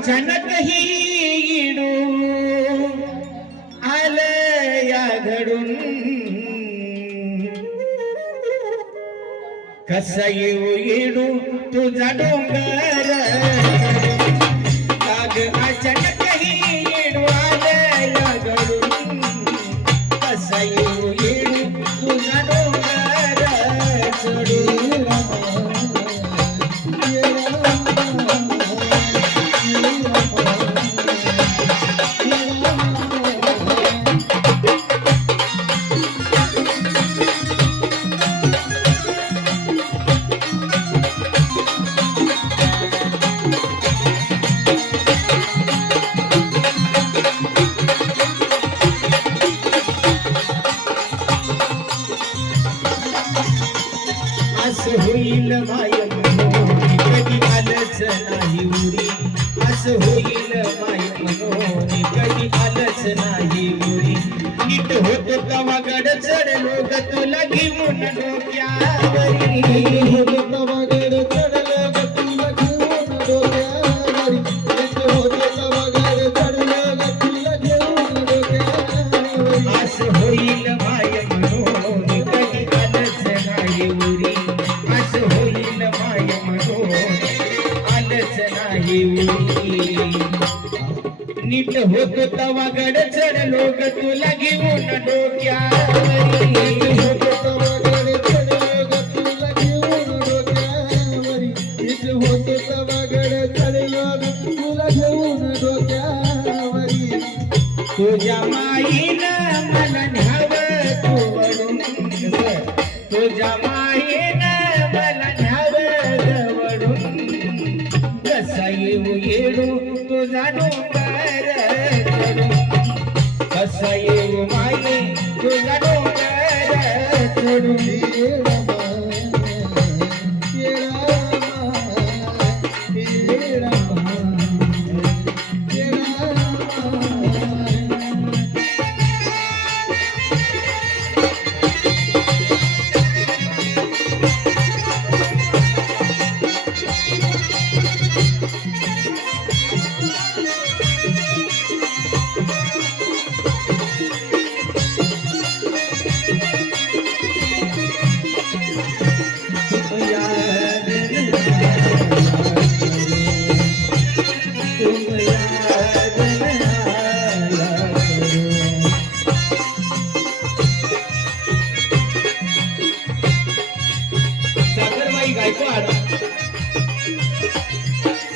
अचानक ही इडू आलं या घडून कसा येऊ इडू तुझा डोंगर अचानक ही इडू आलं या घडून कसा येऊ इडू तुझा डोंगर चढून होईल माय मनोनी कधी आलंच नाही उरी असं होईल माय मनोनी कधी आलंच नाही उरी नीट होत तवा गड चढलो ग तुला घेऊन डोक्यावरी होत तवा गड चढलो ग तुला घेऊन डोक्यावरी नीट होत तवा गड चढलो ग तुला घेऊन डोक्यावरी असं होईल माय मनोनी कधी आलंच नाही उरी होईल माय मनोनी आलंच नाही नीट होत तवा गड चढलो ग तुला घेऊन डोक्यावरी होत तवा गड चढलो ग तुला घेऊन डोक्यावरी नीट होत तवा गड चढलो ग तुला घेऊन डोक्यावरी तुझ्या माईनं मला न्यावं तू वळून तुझ्या माईनं मला न्यावं जवळून कसा येऊ येडू तुझा डोंगर चढून कसा येऊ माये तुझा डोंगर चढून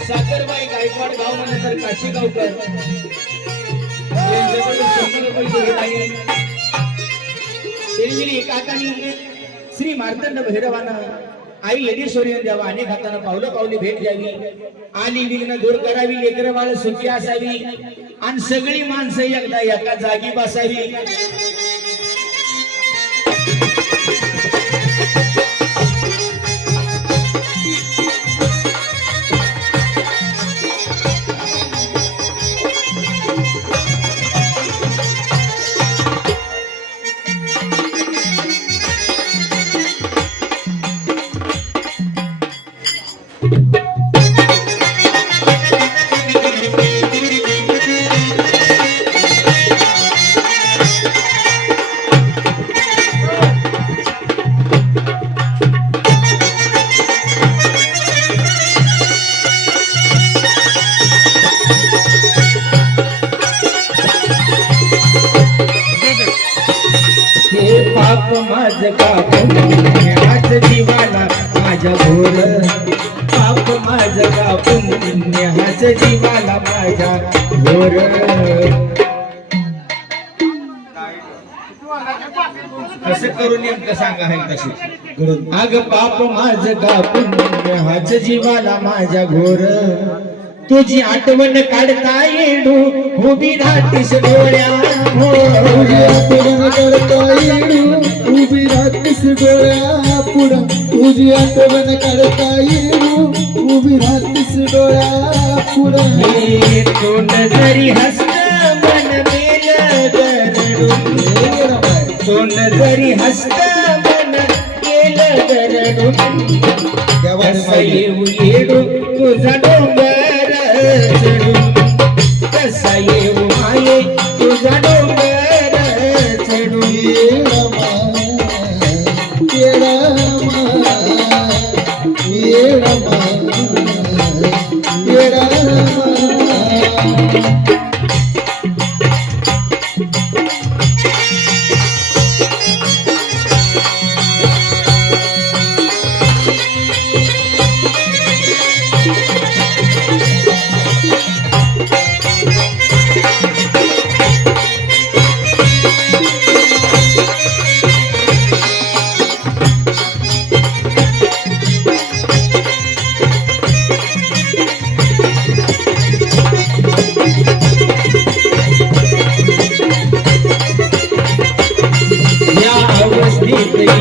साखरबाई गायकवाड गाव म्हणलं काशी गावकर काकानी श्री मार्तंड भैरवानं आई येडेश्वरी द्यावा अनेक हातानं पावलं पावली भेट द्यावी आणि विघ्न दूर करावी लेकर बाळ सुखी असावी आणि सगळी माणसं एकदा एका जागी बसावी पाप माझ कापून आज जीवाला माझ्या घोर पाप माझ कापून आज जीवाला माझ्या घोर कसं करून नेमकं सांगा आहे तशी अग पाप माझ कापून आज जीवाला माझ्या घोर तुझी आठवण काढता येडू उभी राहतीस डोळ्या तुझी आठवण काढता येडू उभी राहतीस डोळ्या पुढं तुझी आठवण काढता येडू उभी राहतीस डोळ्या पुढं तोंड जरी हसत मन मेल गरडून तोंड जरी हसत मन केल गरडून येऊ येडू तुझा डोंगर चढून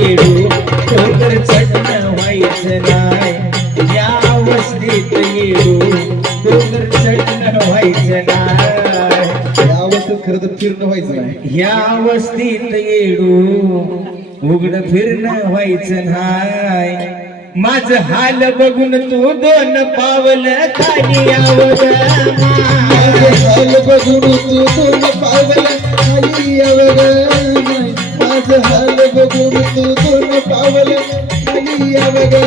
येडू डोंगर चढणं व्हायचं नाही या वस्तीत येडू डोंगर चढणं व्हायचं नाही या अवस्थेत खरं तर फिरणं व्हायचं नाही. या वस्तीत येडू उघड फिरणं व्हायचं नाही माझं हाल बघून तू दोन पावल खाली यावं माझं हाल बघून तू दोन पावलं खाली यावं ग. माझं हाल बघून तू दोन पावलं खाली यावं ग.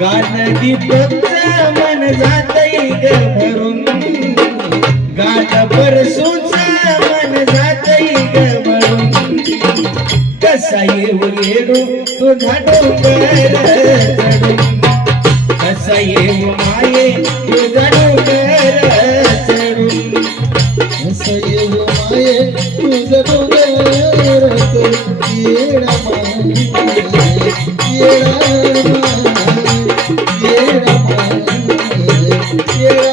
गाणं दीपकचं मन जातई ग भरून गाणं परसूच मन जातई ग भरून कसा येऊ येडू तुझा डोंगर चढून कसा येऊ माये तुझा डोंगर चढून असं येऊ माये तुझं डोंगर येडा माये येडा माये येडा माये येडा